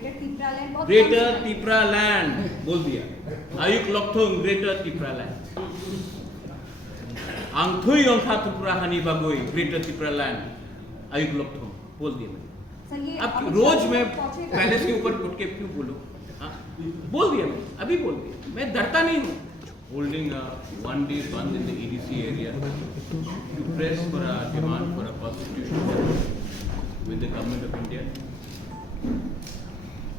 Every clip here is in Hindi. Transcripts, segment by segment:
ग्रेटर तिपरा लैंड बोल दिया। आयुक लॉकथोंग ग्रेटर तिपरा लैंड। आंथुई अंखा त्रिपुरा हनी बगोई ग्रेटर तिपरा लैंड आयुक लॉकथोंग बोल दिया मैंने। अब रोज मैं पैलेस के ऊपर उठ के क्यों बोलूं? हाँ बोल दिया मैं, अभी बोल दिया, मैं डरता नहीं हूँ। Holding a one-day bandh in the EDC area to press for a demand for a constitution with the government of India.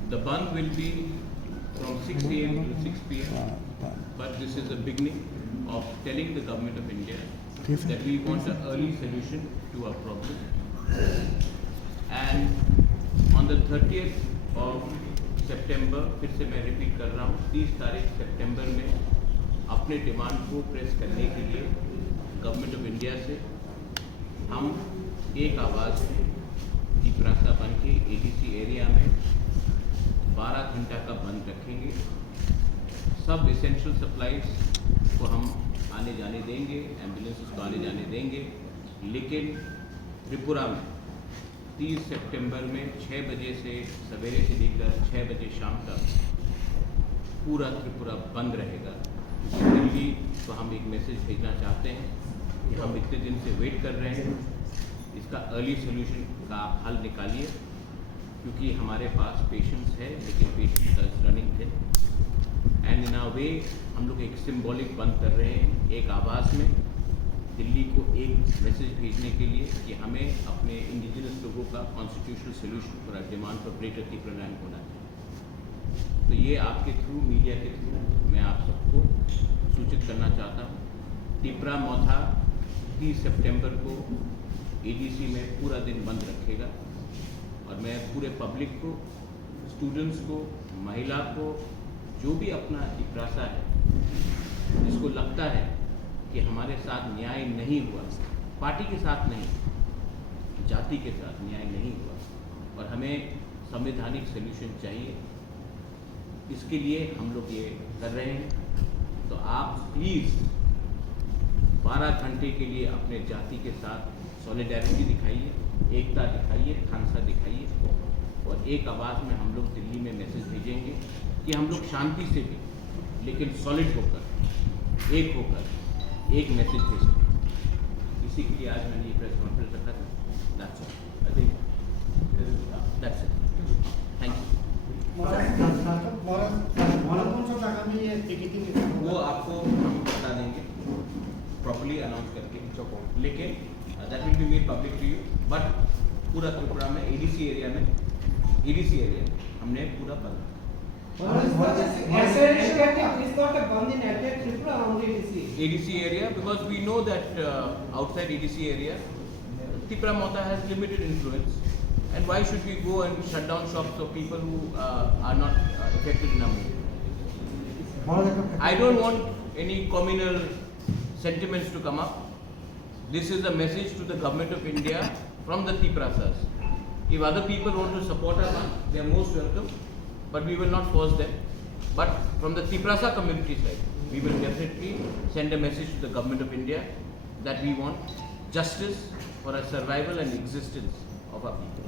The bandh will be from 6 AM to 6 PM, but this is the beginning of telling the government of India that we want an early solution to our problem. And on the 30th of September, फिर से मैं रिपीट कर रहा हूँ, 30 तारीख सितंबर में अपने डिमांड को प्रेस करने के लिए गवर्नमेंट ऑफ इंडिया से हम एक आवाज़ में तिपरासा बन के एडीसी एरिया में 12 घंटा का बंद रखेंगे। सब एसेंशियल सप्लाईज को हम आने जाने देंगे, एम्बुलेंसेस को आने जाने देंगे, लेकिन त्रिपुरा में 30 सितंबर में 6 बजे से सवेरे से लेकर 6 बजे शाम तक पूरा त्रिपुरा बंद रहेगा। दिल्ली तो हम एक मैसेज भेजना चाहते हैं कि हम इतने दिन से वेट कर रहे हैं, इसका अर्ली सोल्यूशन का आप हल निकालिए, क्योंकि हमारे पास पेशेंट्स है लेकिन patients is running thin. And in a way हम लोग एक सिंबॉलिक बंद कर रहे हैं, एक आवाज़ में दिल्ली को एक मैसेज भेजने के लिए कि हमें अपने इंडिजिनस लोगों का constitutional solution for demand for greater Tipra land होना चाहिए। तो ये आपके थ्रू, मीडिया के थ्रू मैं आप सबको सूचित करना चाहता हूँ। तिपरा मौथा 30 सितंबर को एडीसी में पूरा दिन बंद रखेगा और मैं पूरे पब्लिक को, स्टूडेंट्स को, महिला को, जो भी अपना तिपरासा है जिसको लगता है कि हमारे साथ न्याय नहीं हुआ, पार्टी के साथ नहीं, जाति के साथ न्याय नहीं हुआ और हमें संवैधानिक सल्यूशन चाहिए, इसके लिए हम लोग ये कर रहे हैं। तो आप प्लीज़ 12 घंटे के लिए अपने जाति के साथ सॉलिडेरिटी दिखाइए, एकता दिखाइए, खानसा दिखाइए और एक आवाज़ में हम लोग दिल्ली में मैसेज भेजेंगे कि हम लोग शांति से भी लेकिन सॉलिड होकर, एक होकर एक मैसेज भेज सकें। इसी के लिए आज मैंने ये प्रेस कॉन्फ्रेंस रखा था। That's all. I think that's it. Thank you. वो आपको हम बता देंगे प्रॉपर्ली अनाउंस करके, लेकिन that will be made public to you. But पूरा त्रिपुरा में एडीसी एरिया हमने पूरा बंद। ADC area because we know that outside ADC area Tipra Mota has limited influence, and why should we go and shut down shops of people who are not affected in our movement? I don't want any communal sentiments to come up. This is a message to the government of India from the Tiprasas. If other people want to support us, they are most welcome, but we will not force them. But from the Tiprasa community side, we will definitely send a message to the government of India that we want justice for a survival and existence of our people.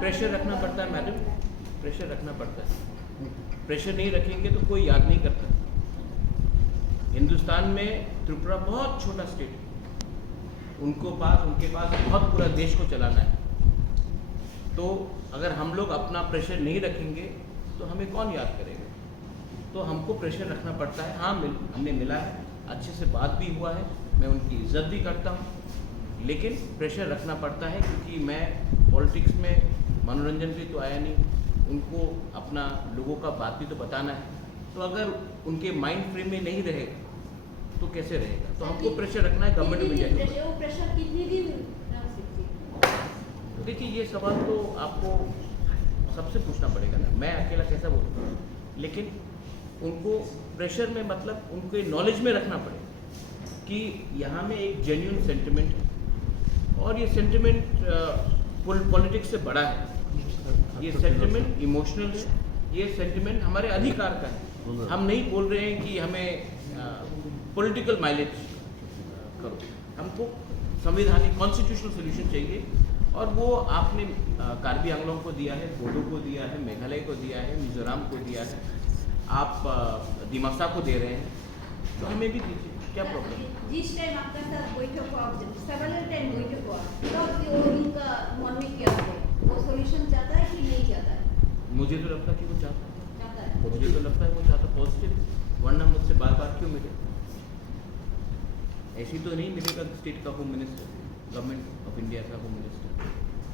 Pressure रखना पड़ता है मैडम, प्रेशर रखना पड़ता है। प्रेशर नहीं रखेंगे तो कोई याद नहीं करता। हिंदुस्तान में त्रिपुरा बहुत छोटा स्टेट है, उनके पास बहुत पूरा देश को चलाना है। तो अगर हम लोग अपना प्रेशर नहीं रखेंगे तो हमें कौन याद करेगा? तो हमको प्रेशर रखना पड़ता है। हाँ, हमने मिला है, अच्छे से बात भी हुआ है, मैं उनकी इज्जत भी करता हूँ, लेकिन प्रेशर रखना पड़ता है क्योंकि मैं पॉलिटिक्स में मनोरंजन भी तो आया नहीं, उनको अपना लोगों का बात भी तो बताना है। तो अगर उनके माइंड फ्रेम में नहीं रहेगा तो कैसे रहेगा? तो हमको प्रेशर रखना है गवर्नमेंट ऑफ इंडिया के ऊपर। प्रेशर कितनी दिन रख सकती है? तो देखिए, ये सवाल तो आपको सबसे पूछना पड़ेगा ना, मैं अकेला कैसा बोलूँ? लेकिन उनको प्रेशर में मतलब उनके नॉलेज में रखना पड़ेगा कि यहाँ में एक जेन्युइन सेंटिमेंट है और ये सेंटिमेंट पॉलिटिक्स से बड़ा है, ये सेंटिमेंट इमोशनल है, ये सेंटिमेंट हमारे अधिकार का है। हम नहीं बोल रहे हैं कि हमें पॉलिटिकल माइलेज करो। हमको संवैधानिक कॉन्स्टिट्यूशनल सोल्यूशन चाहिए, और वो आपने कार्बी आंगलों को दिया है, बोडो को दिया है, मेघालय को दिया है, मिजोरम को दिया है, आप दिमासा को दे रहे हैं, तो हमें भी दीजिए, क्या प्रॉब्लम है? जिस टाइम आपका साथ बैठक हुआ, सेवरल टाइम बैठक हुआ, तो उनका मन में क्या है? वो सॉल्यूशन चाहता है कि नहीं चाहता है? मुझे तो लगता है कि वो चाहता है, चाहता है। मुझे तो लगता है वो चाहता पॉजिटिव, वरना मुझसे बार बार क्यों मिले? ऐसी तो नहीं मिलेगा स्टेट का home minister, government of India का होम मिनिस्टर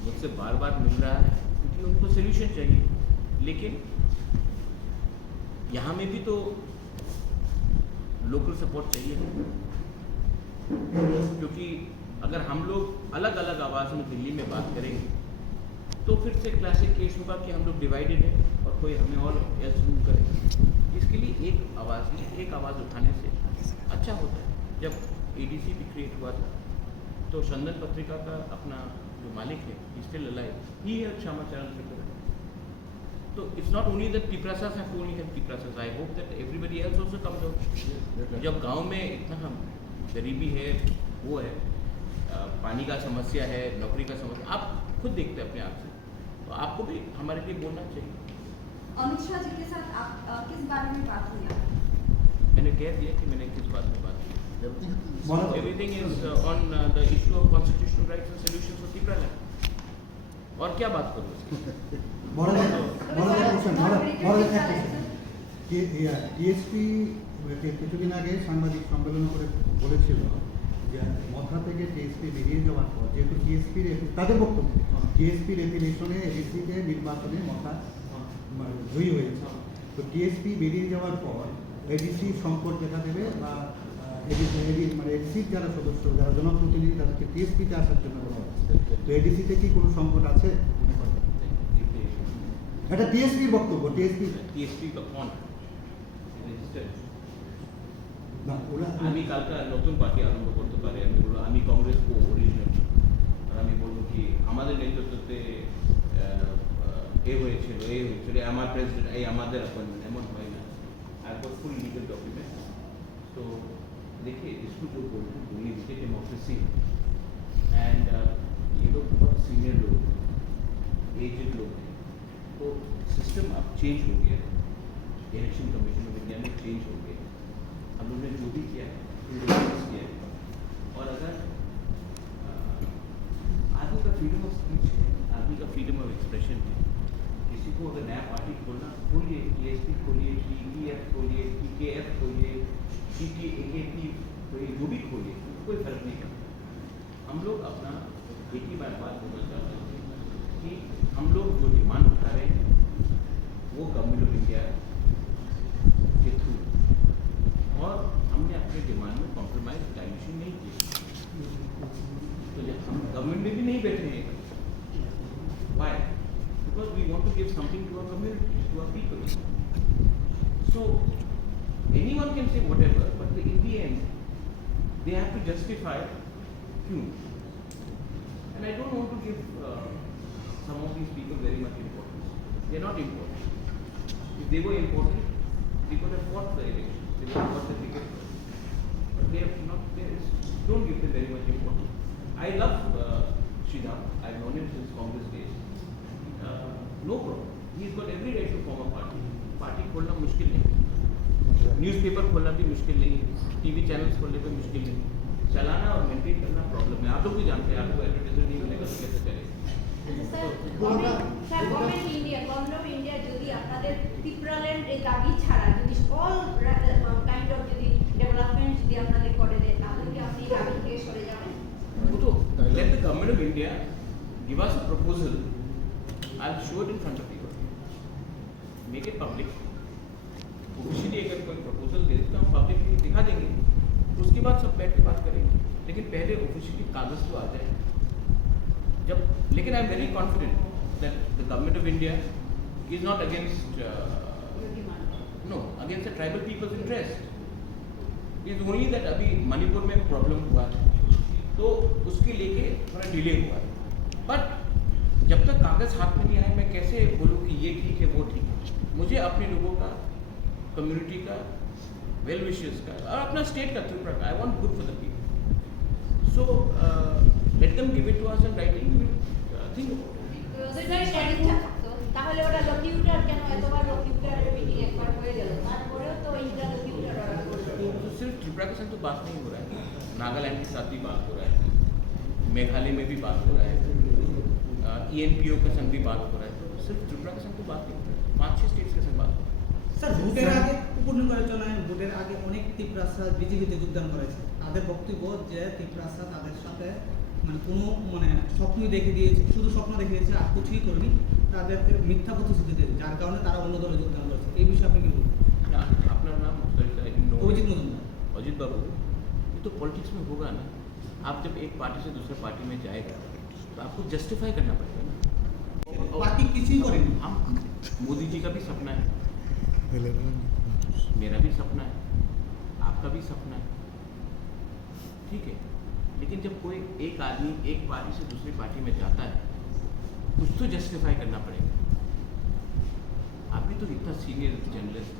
मुझसे बार बार मिल रहा है, क्योंकि उनको सोल्यूशन चाहिए। लेकिन यहाँ में भी तो लोकल सपोर्ट चाहिए, क्योंकि अगर हम लोग अलग अलग आवाज़ में दिल्ली में बात करेंगे तो फिर से क्लासिक केस होगा कि हम लोग डिवाइडेड है और कोई हमें और एल्स रूल करेगा। इसके लिए एक आवाज़ उठाने से अच्छा होता है। जब एडीसी भी क्रिएट हुआ था तो चंदन पत्रिका का अपना जो मालिक है, still alive, he help Shyamacharan Tripura. तो it's not only that Tiprasas have to only help Tiprasas, I hope that everybody else also comes out. जब गांव में इतना हम गरीबी है, वो है, पानी का समस्या है, नौकरी का समस्या, आप खुद देखते हैं अपने आप से, तो आपको भी हमारे लिए बोलना चाहिए। अमित शाह जी के साथ आप किस बारे में बात हुई? मैंने कह दिया कि मैंने किस बात में बात की। Everything is on the issue of constitutional rights and solutions for पिपराला। और क्या बात करूँ उसकी? টিএসপি কিছুদিন আগে সাংবাদিক সম্মেলন করে বলেছিল যে মথা থেকে টিএসপি বেরিয়ে যাওয়ার পর, যেহেতু টিএসপির তাদের বক্তব্য টিএসপির এফিলিয়েশনে এডিসিতে নির্বাচনে মথা জয়ী হয়েছে, তো টিএসপি বেরিয়ে যাওয়ার পর এডিসি সংকট দেখা দেবে, বা মানে এডিসির যারা সদস্য, যারা জনপ্রতিনিধি, তাদেরকে টিএসপিতে আসার জন্য বলা হচ্ছে। তো এডিসিতে কি কোনো সংকট আছে? এটা টিএসপির বক্তব্য। টিএসপি का कौन রেজিস্টার্ড? না, ওরা আমি কালকে নতুন পার্টি আরম্ভ করতে পারি, আমি বলবো আমি কংগ্রেস কো অরিজিনাল, আর আমি বলবো কি আমাদের নেতৃত্বে হয়েছিল আমার প্রেসিডেন্ট, এই আমাদের অ্যাপয়েন্টমেন্ট, এমন হয় না। আর ফুল লিগাল ডকুমেंट। तो देखिए, इसको जो बोलते हैं बोली देखिए डेमोक्रेसी, एंड ये लोग बहुत सीनियर लोग हैं, एजेड लोग हैं, तो सिस्टम अब चेंज हो गया है। इलेक्शन कमीशन ऑफ इंडिया में चेंज हो गया है। हम लोगों ने जो भी किया है किया है, और अगर आदमी का फ्रीडम ऑफ स्पीच है, आदमी का फ्रीडम ऑफ एक्सप्रेशन है, किसी को अगर नया पार्टी खोलना, खोलिए, टीएसपी खोलिए, टीईएफ खोलिए, टीकेएफ खोलिए, टीटीएकेपी खोलिए, जो भी खोलिए, कोई फर्क नहीं पड़ता। हम लोग अपना एक ही बात बोलना चाहते हैं कि हम लोग जो डिमांड उठा रहे हैं वो गवर्नमेंट ऑफ इंडिया के थ्रू, और हमने अपने डिमांड में कॉम्प्रोमाइज डाइल्यूशन नहीं किया। तो जब हम गवर्नमेंट में भी नहीं बैठे हैं, why? Because we want to give something to our community, to our people. So anyone can say whatever, but in the end, they have to justify क्यों. And I don't want to give some of these people very much importance. They are not important. If they were important, they could have fought the election. They would have got the ticket. But they have not. Don't give them very much importance. I love Sridhar. I've known him since Congress days. No problem. He's got every right to form a party. Party खोलना मुश्किल नहीं, न्यूज़पेपर खोलना भी मुश्किल नहीं, टीवी चैनल्स खोलने पे मुश्किल नहीं, चलाना और मेंटेन करना प्रॉब्लम है। आप लोग भी जानते हैं, आपको एडवर्टाइजर नहीं मिलेगा तो कैसे करेंगे? गवर्नमेंट ऑफ इंडिया যদি আপনাদের ত্রিপুরাল্যান্ড এই দাবি ছাড়া যদি অল কাইন্ড অফ যদি ডেভেলপমেন্ট যদি আপনাদের করে দেয়, তাহলে কি আপনি দাবি থেকে সরে যাবেন? तो let the government of India give us a proposal. I'll show it in front of you. Make it public. Officially अगर कोई प्रपोजल दे देता हम पब्लिकली दिखा देंगे, उसके बाद सब बैठ के बात करेंगे, लेकिन पहले ऑफिशियली कागज तो आ जाए जब। लेकिन I am very confident that the government of India is not against against the tribal people's interest. Is only that अभी मणिपुर में प्रॉब्लम हुआ तो उसके लेके थोड़ा डिले हुआ, बट जब तक कागज हाथ में नहीं आए मैं कैसे बोलूँ कि ये ठीक है वो ठीक है। मुझे अपने लोगों का, कम्युनिटी का वेल विशेस का और अपना स्टेट का त्रिपुरा का, I want good for the people, so let them give it to us in writing, think তাহলে ওরা লকিউটার কেন এতবার লকিউটারের মিটিং একবার হয়ে গেল, তারপরেও তো ইন্টার লকিউটার ওরা করলো। तो सिर्फ त्रिपुरा के साथ तो बात नहीं हो रहा है, नागालैंड के साथ भी बात हो रहा है, मेघालय में भी बात हो रहा है, ENPO के संग भी बात हो रहा है, तो सिर्फ त्रिपुरा के संग तो बात नहीं हो रहा है, 5-6 स्टेट्स के संग बात हो रहा है। স্যার ভোটের আগে উপনির্বাচনে ভোটের আগে অনেক ত্রিপুরাসা বিজেপিতে যোগদান করেছে, তাদের বক্তব্য যে ত্রিপুরাসা তাদের সাথে মানে কোনো মানে স্বপ্নই দেখে দিয়েছে, শুধু স্বপ্ন দেখে দিয়েছে আর কিছুই করেনি, তাদেরকে মিথ্যা প্রতিশ্রুতি দিয়েছে, যার কারণে তারা অন্য দলে যোগদান করেছে। এই বিষয়ে আপনি কি বলবেন? अपना नाम অভিজিৎ মজুমদার। अजित बाबू, ये तो पॉलिटिक्स में होगा ना, आप जब एक पार्टी से दूसरे पार्टी में जाएगा तो आपको जस्टिफाई करना पड़ेगा ना। বাকি কিছুই করেনি। हम मोदी जी का भी सपना है, मेरा भी सपना है, आपका भी सपना है, ठीक है, लेकिन जब कोई एक आदमी एक पार्टी से दूसरी पार्टी में जाता है कुछ तो जस्टिफाई करना पड़ेगा। आप भी तो इतना सीनियर जर्नलिस्ट,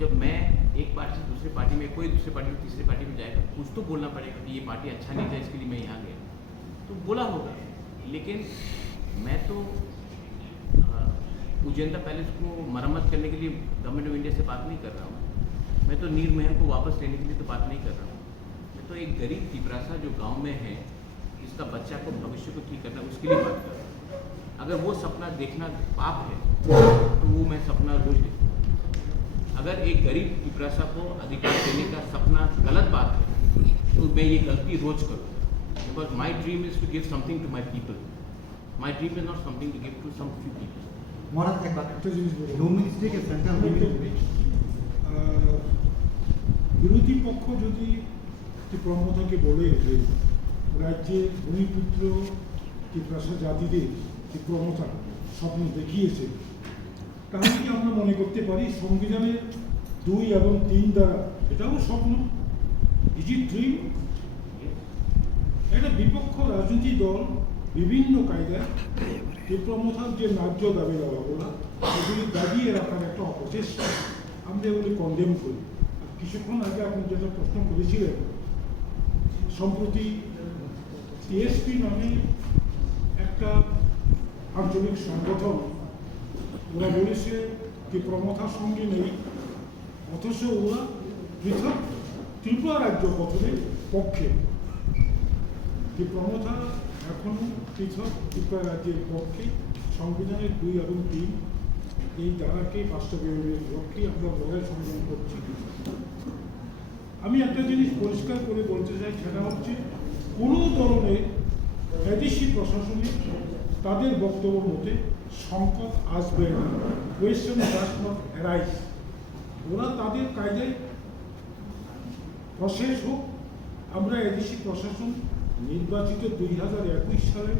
जब मैं एक पार्टी से दूसरी पार्टी में, कोई दूसरी पार्टी में तीसरी पार्टी में जाएगा, कुछ तो बोलना पड़ेगा कि ये पार्टी अच्छा नहीं था इसके लिए मैं यहाँ गया, तो बोला होगा। लेकिन मैं तो उजेंदा पैलेस को मरम्मत करने के लिए गवर्नमेंट ऑफ इंडिया से बात नहीं कर रहा हूँ, मैं तो नीर महल को वापस लेने के लिए तो बात नहीं कर रहा हूँ, मैं तो एक गरीब त्रिपुरासा जो गांव में है, इसका बच्चा को भविष्य को ठीक करना, उसके लिए बात कर रहा हूँ। अगर वो सपना देखना पाप है तो वो मैं सपना रोज देखूँ। अगर एक गरीब त्रिपुरासा को अधिकार देने का सपना गलत बात है तो मैं ये गलती रोज करूँ, because my dream is to give something to my people, my dream is not something to give to some few people. মরাত একবার একটা জিনিস বলি, হোম মিনিস্ট্রিকে সেন্ট্রাল বিরোধী পক্ষ যদি ত্রিপুরাকে বলে যে রাজ্যের ভূমিপুত্র ত্রিপুরাসা জাতিদের ত্রিপুরা স্বপ্ন দেখিয়েছে, তাহলে কি আমরা মনে করতে পারি সংবিধানের 2 এবং 3 দ্বারা এটাও স্বপ্ন? Is it dream? একটা বিপক্ষ রাজনৈতিক দল বিভিন্ন কায়দায় ত্রিপুরার যে ন্যায্য দাবি দেওয়াগুলো সেগুলি দাবিয়ে রাখার একটা অপচেষ্টা, আমরা এগুলি কন্ডেম করি। কিছুক্ষণ আগে আপনি যেটা প্রশ্ন করেছিলেন, সম্প্রতি টিএসপি নামে একটা আঞ্চলিক সংগঠন, ওরা বলেছে ত্রিপুরার সঙ্গে নেই, অথচ ওরা পৃথক ত্রিপুরা রাজ্য গঠনের পক্ষে। ত্রিপুরা এখনও পৃথক ত্রিপুরা রাজ্যের পক্ষে সংবিধানের 2 এবং 3 এই ধারাকে বাস্তবায়নের লক্ষ্যে আমরা লড়াই সংগ্রাম করছি। আমি একটা জিনিস পরিষ্কার করে বলতে চাই, সেটা হচ্ছে কোনো ধরনের এদেশি প্রশাসনে তাদের বক্তব্য মতে সংকট আসবে না, কোয়েশ্চন ডাজ নট অ্যারাইজ। ওরা তাদের কায়দায় প্রসেস হোক, আমরা এদেশি প্রশাসন নির্বাচিত 2021 সালে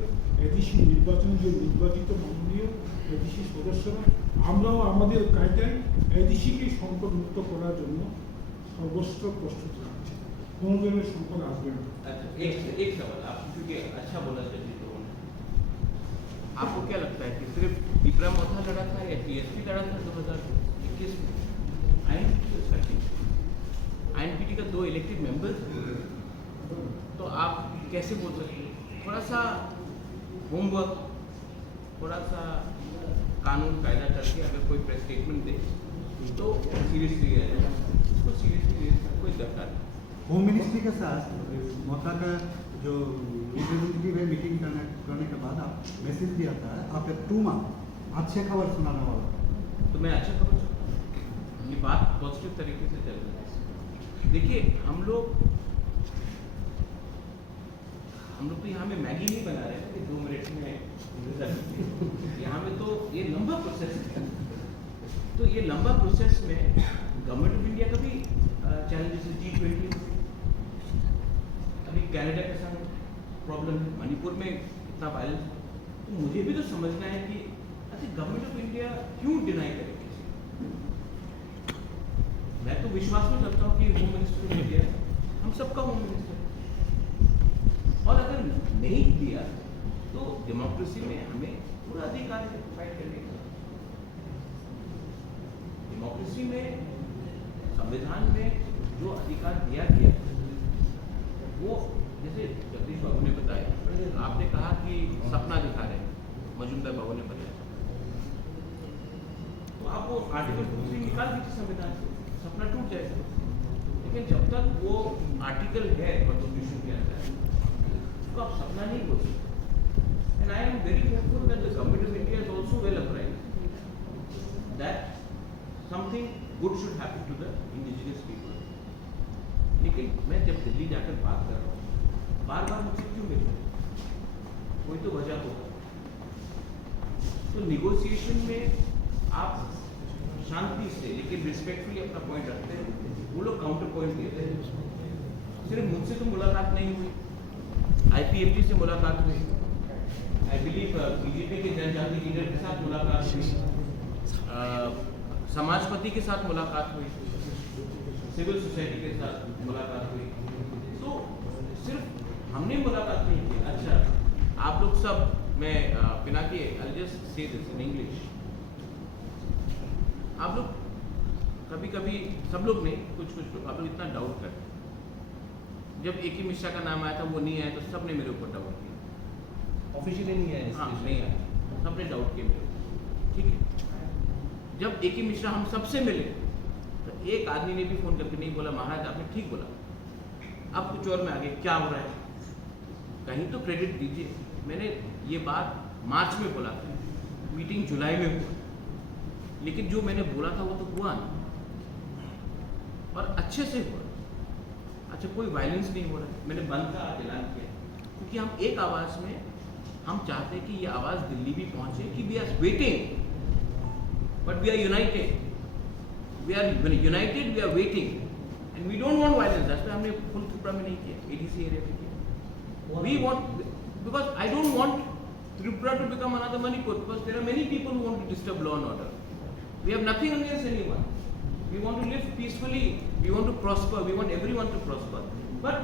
এদেশি নির্বাচন যে নির্বাচিত মাননীয় এদেশি সদস্যরা, আমরাও আমাদের কায়দায় এদেশিকে সংকটমুক্ত করার জন্য সর্বস্ব প্রস্তুত রাখছি, কোনো ধরনের সংকট আসবে না। अच्छा, एक सवाल आप, क्योंकि अच्छा बोला जल्दी तो आपको क्या लगता है कि सिर्फ त्रिपुरा मोथा लड़ा था या टीएसपी लड़ा था 2021 में? आईएनपीटी का 2 इलेक्टेड मेंबर्स, तो आप कैसे बोल सकते हैं? थोड़ा सा होमवर्क, थोड़ा सा कानून कायदा करके अगर कोई प्रेस स्टेटमेंट दे तो सीरियसली लिया जाए, इसको सीरियसली लेने का कोई दरकार नहीं। होम मिनिस्ट्री के साथ मोथा का जो रिप्रेजेंटेटिव है, मीटिंग करने के बाद आप मैसेज दिया था आफ्टर 2 मंथ अच्छे खबर सुनाने वाला, तो मैं अच्छा खबर चाहता हूँ, ये बात पॉजिटिव तरीके से चल रही है। देखिए हम लोग तो यहाँ में मैगी नहीं बना रहे हैं कि 2 मिनट में रिजल्ट, यहाँ में तो ये लंबा प्रोसेस है। तो ये लंबा प्रोसेस में गवर्नमेंट ऑफ इंडिया का भी चैलेंजेस है, G20 अभी कनाडा के साथ प्रॉब्लम है, मणिपुर में इतना वायलेंस, तो मुझे भी तो समझना है कि अच्छा गवर्नमेंट ऑफ इंडिया क्यों डिनाई करे किसी। मैं तो विश्वास में करता हूँ कि होम मिनिस्टर ऑफ इंडिया हम सबका होम मिनिस्टर, और अगर नहीं दिया तो डेमोक्रेसी में हमें पूरा अधिकार है फाइट करने का। डेमोक्रेसी में संविधान में जो अधिकार दिया गया है वो, जैसे जगदीश बाबू ने बताया, आपने कहा कि सपना दिखा रहे हैं, मजूमदार बाबू ने बताया, तो आप वो आर्टिकल 2 निकाल दीजिए संविधान से, सपना टूट जाएगा। लेकिन जब तक वो आर्टिकल है कॉन्स्टिट्यूशन के अंदर तो आप सपना नहीं बोल सकते। And I am very hopeful that the government of India is also well apprised that something good should happen to the indigenous people. लेकिन मैं जब दिल्ली जाकर बात कर रहा हूँ, बार बार मुझसे क्यों मिल रहे हैं? कोई तो वजह होगा। तो निगोशिएशन में आप शांति से लेकिन रिस्पेक्टफुली अपना पॉइंट रखते हैं, वो लोग काउंटर पॉइंट देते हैं। सिर्फ मुझसे तो मुलाकात नहीं हुई, IPFT से मुलाकात हुई, आई बिलीव बीजेपी के जनजाति लीडर के साथ मुलाकात हुई, समाजपति के साथ मुलाकात हुई, सिविल सोसाइटी के साथ मुलाकात हुई। तो सिर्फ हमने मुलाकात नहीं की। अच्छा, आप लोग सब, मैं Pinaki, I'll just say this in English, आप लोग कभी कभी, सब लोग नहीं, कुछ कुछ लोग, आप लोग इतना डाउट करते हैं। जब AK मिश्रा का नाम आया था, वो नहीं आया, तो सबने मेरे ऊपर डाउट किया। ऑफिशियली नहीं आया, हाँ, नहीं आया, सबने डाउट किया मेरे ऊपर, ठीक है। जब AK मिश्रा हम सबसे मिले तो एक आदमी ने भी फोन करके नहीं बोला महाराज आपने ठीक बोला, अब कुछ और में आगे क्या हो रहा है, कहीं तो क्रेडिट दीजिए। मैंने ये बात मार्च में बोला था, मीटिंग जुलाई में हुआ, लेकिन जो मैंने बोला था वो तो हुआ नहीं, और अच्छे से हुआ। अच्छा, कोई वायलेंस नहीं हो रहा है, मैंने बंद का ऐलान किया, क्योंकि हम एक आवाज़ में, हम चाहते हैं कि ये आवाज़ दिल्ली भी पहुंचे कि we are waiting but we are united, we are united, we are waiting and we don't want violence. That's why हमने फुल त्रिपुरा में नहीं किया, ADC एरिया में किया। We want, because I don't want Tripura to become another Manipur, because there are many people who want to disturb law and order. We have nothing against anyone. We want to live peacefully, we want to prosper, we want everyone to prosper. But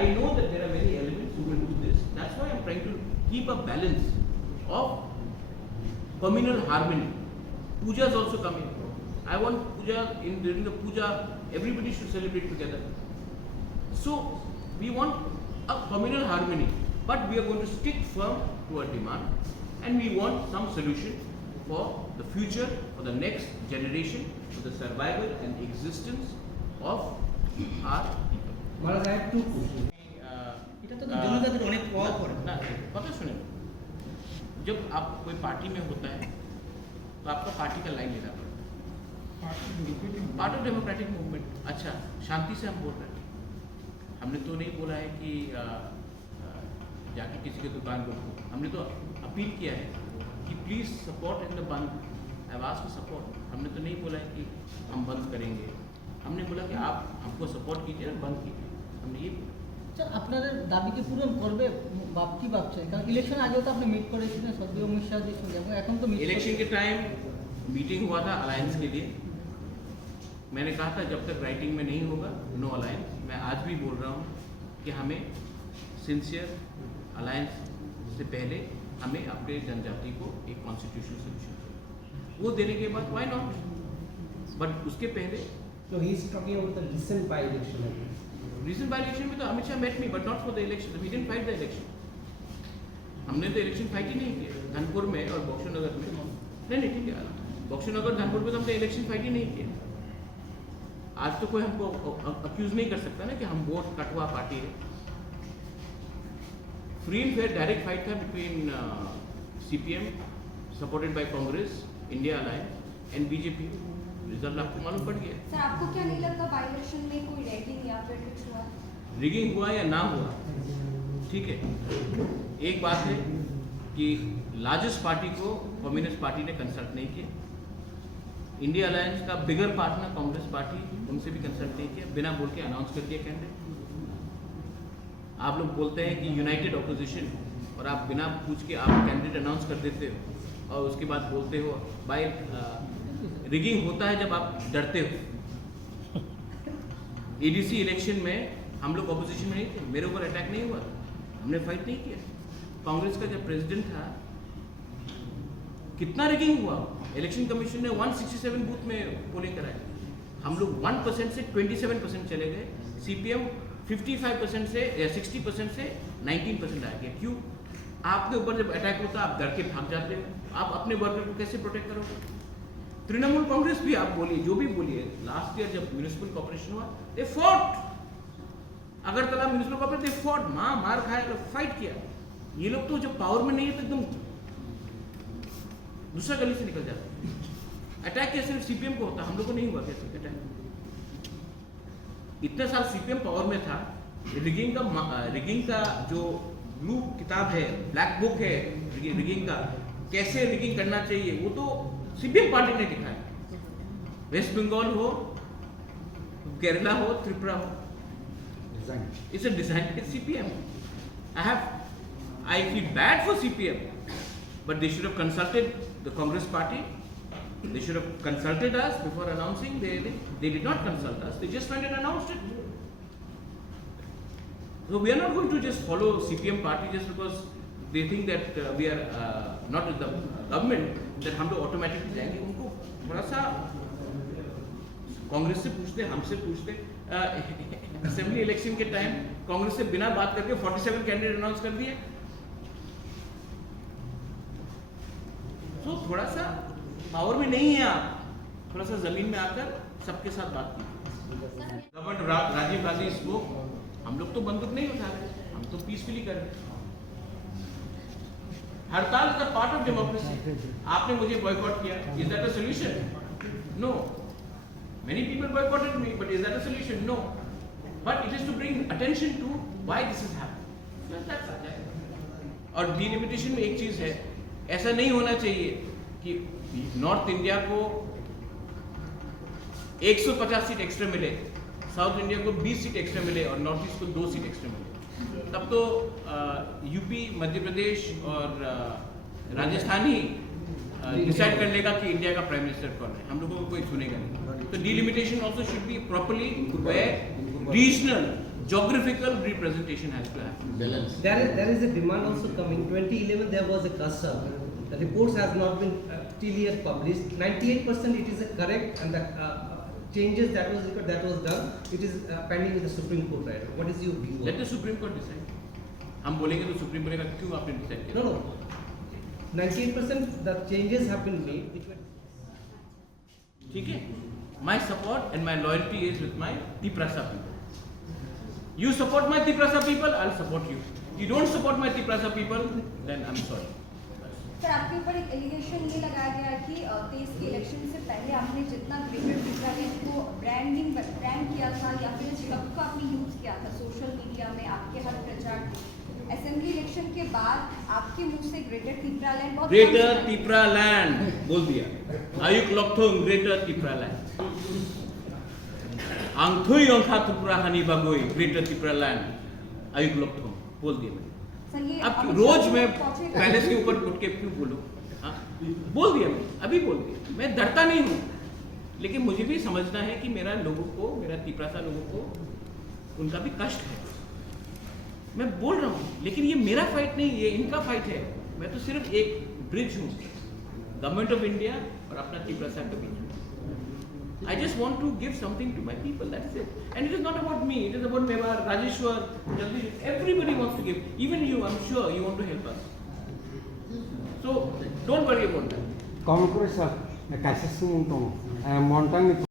I know that there are many elements who will do this. That's why I'm trying to keep a balance of communal harmony. Puja is also coming. I want puja, during the puja, everybody should celebrate together. So we want a communal harmony, but we are going to stick firm to our demand, and we want some solution for the future, for the next generation, for the survival and existence of our people. Maharaj, I have two questions. এটা তো জনজাতির অনেক প্রভাব পড়ে। ना, पता सुने, जब आप कोई पार्टी में होता है तो आपका पार्टी का लाइन लेना पड़ता है, पार्ट ऑफ डेमोक्रेटिक मूवमेंट। अच्छा, शांति से हम बोल रहे हैं, हमने तो नहीं बोला है कि जाके किसी के दुकान को, हमने तो अपील किया है कि प्लीज़ सपोर्ट इन द बंद, आई वाज टू सपोर्ट। हमने तो नहीं बोला है कि हम बंद करेंगे, हमने बोला कि आप हमको सपोर्ट कीजिए और बंद कीजिए, हमने ये बोला। স্যার আপনাদের দাবিকে পূরণ করবে কি ভাবছেন? কারণ ইলেকশন আগেও তো আপনি মিট করেছিলেন সদীয় অমিত শাহজির সঙ্গে, এবং এখন তো इलेक्शन के टाइम मीटिंग हुआ था अलायंस के लिए, मैंने कहा था जब तक राइटिंग में नहीं होगा नो अलायंस। मैं आज भी बोल रहा हूँ कि हमें सिंसियर अलायंस से पहले हमें अपने जनजाति को एक कॉन्स्टिट्यूशनल सोल्यूशन चाहिए, वो देने के बाद व्हाई नॉट, बट उसके पहले No, he is talking about the recent by-election. Region by election में तो Amit Shah met me, but not for the election, we didn't fight the election. हमने तो इलेक्शन फाइट ही नहीं किया धनपुर में और बक्सर नगर में, नहीं ठीक है, बक्सर नगर धनपुर में तो हमने इलेक्शन फाइट ही नहीं किया। आज तो कोई हमको अक्यूज नहीं कर सकता ना कि हम वोट कटवा पार्टी है। Free and fair direct fight था between CPM supported by Congress, India alliance and BJP। Result आपको मालूम पड़ गया। सर, आपको क्या नहीं लगता बाई इलेक्शन में कोई रैगिंग या फिर कुछ हुआ? रिगिंग हुआ या ना हुआ, ठीक है, एक बात है कि लार्जेस्ट पार्टी को कम्युनिस्ट पार्टी ने कंसल्ट नहीं किया, इंडिया अलायंस का बिगर पार्टनर कांग्रेस पार्टी, उनसे भी कंसल्ट नहीं किया, बिना बोल के अनाउंस कर दिया कैंडिडेट। आप लोग बोलते हैं कि यूनाइटेड ऑपोजिशन, और आप बिना पूछ के आप कैंडिडेट अनाउंस कर देते हो और उसके बाद बोलते हो बाय रिगिंग होता है जब आप डरते हो। ADC इलेक्शन में हम लोग ऑपोजिशन में नहीं थे, मेरे ऊपर अटैक नहीं हुआ, हमने फाइट नहीं किया। कांग्रेस का जब प्रेसिडेंट था कितना रिगिंग हुआ, इलेक्शन कमीशन ने 167 बूथ में पोलिंग कराई, हम लोग 1% से 27% चले गए, CPM 55% से 60% से 19% आ गया। क्यों? आपके ऊपर जब अटैक होता है आप डर के भाग जाते हो, आप अपने वर्कर को कैसे प्रोटेक्ट करोगे? तृणमूल कांग्रेस भी आप बोलिए, जो भी बोलिए, लास्ट ईयर जब म्यूनिसिपल कॉर्पोरेशन हुआ, they fought, Agartala municipal corporation they fought, मार खाया, फाइट किया। ये लोग तो जब पावर में नहीं है तो एकदम दूसरा गली से निकल जाते। अटैक क्या सिर्फ सीपीएम को होता, हम लोग को नहीं हुआ कैसे अटैक? इतने साल सीपीएम पावर में था, रिगिंग का जो ब्लू किताब है, ब्लैक बुक है रिगिंग का, कैसे रिगिंग करना चाहिए, वो तो सीपीएम पार्टी ने लिखा है। वेस्ट बंगाल हो, केरला हो, त्रिपुरा हो, it's a design by CPM. I feel bad for CPM, but they should have consulted the Congress party. They should have consulted us before announcing. They did not consult us. They just went and announced it. So we are not going to just follow CPM party just because they think that we are not in the government, that हम लोग automatically जाएंगे। उनको थोड़ा सा कांग्रेस से पूछते, हमसे पूछते। असेंबली इलेक्शन के टाइम कांग्रेस से बिना बात करके 47 कैंडिडेट अनाउंस कर दिए। तो थोड़ा सा पावर में नहीं है आप, थोड़ा सा जमीन में आकर सबके साथ बात कीजिए। गवर्नर राजीव गांधी इसको, हम लोग तो बंदूक नहीं उठा रहे, हम तो पीसफुली कर रहे। हड़ताल is a part of democracy. आपने मुझे बॉयकॉट किया, is that a solution? No. Many people boycotted me, but is that a solution? No. But it is to bring attention to why this is happening. और डिलिमिटेशन में एक चीज है, ऐसा नहीं होना चाहिए कि नॉर्थ इंडिया को 150 सीट एक्स्ट्रा मिले, साउथ इंडिया को 20 सीट एक्स्ट्रा मिले और नॉर्थ ईस्ट को 2 सीट एक्स्ट्रा मिले। तब तो यूपी, मध्य प्रदेश और राजस्थान ही डिसाइड कर लेगा कि इंडिया का प्राइम मिनिस्टर कौन है, हम लोगों को कोई सुनेगा नहीं। तो delimitation also should be properly where regional geographical representation has to happen. There is a demand also coming. 2011 there was a cluster. The reports have not been till yet published. 98% it is correct, and the changes that was done, it is pending with the Supreme Court right now. What is your view? Let the Supreme Court decide. हम बोलेंगे तो सुप्रीम बोलेगा क्यों आपने डिसाइड किया? No. 98% the changes have been made. ठीक है? My support and my loyalty is with my Tiprasa people. You support my Tiprasa people, I'll support you. You don't support my Tiprasa people, then I'm sorry. Sir, आपके ऊपर एक एलिगेशन ये लगाया गया कि 23 के इलेक्शन से पहले आपने जितना ग्रेटर टिप्रालैंड को ब्रांड किया था या फिर शब्द को आपने यूज किया था सोशल मीडिया में, आपके हर प्रचार। असेंबली इलेक्शन के बाद आपके मुंह से ग्रेटर टिप्रालैंड बहुत ग्रेटर टिप्रालैंड बोल दिया। आयुक लॉकथोंग ग्रेटर टिप्रालैंड। आंथुई अंखा त्रिपुरा हनी बागोई ग्रेटर टिप्रालैंड आयुक लॉकथोंग बोल दिया मैंने। अब रोज मैं पैलेस के ऊपर उठ के क्यों बोलूं? हाँ, बोल दिया मैं, अभी बोल दिया। मैं डरता नहीं हूँ, लेकिन मुझे भी समझना है कि मेरा लोगों को, मेरा तिपरासा लोगों को उनका भी कष्ट है। मैं बोल रहा हूँ, लेकिन ये मेरा फाइट नहीं, ये इनका फाइट है। मैं तो सिर्फ एक ब्रिज हूँ गवर्नमेंट ऑफ इंडिया और अपना तिपरासा के बीच। I just want to give something to my people, that is it. And it is not about me, it is about Mewar, Rajeshwar, Jagdish. Everybody wants to give. Even you, I'm sure you want to help us. So, don't worry about that. Como por isso, é caixa sumo, então, é montão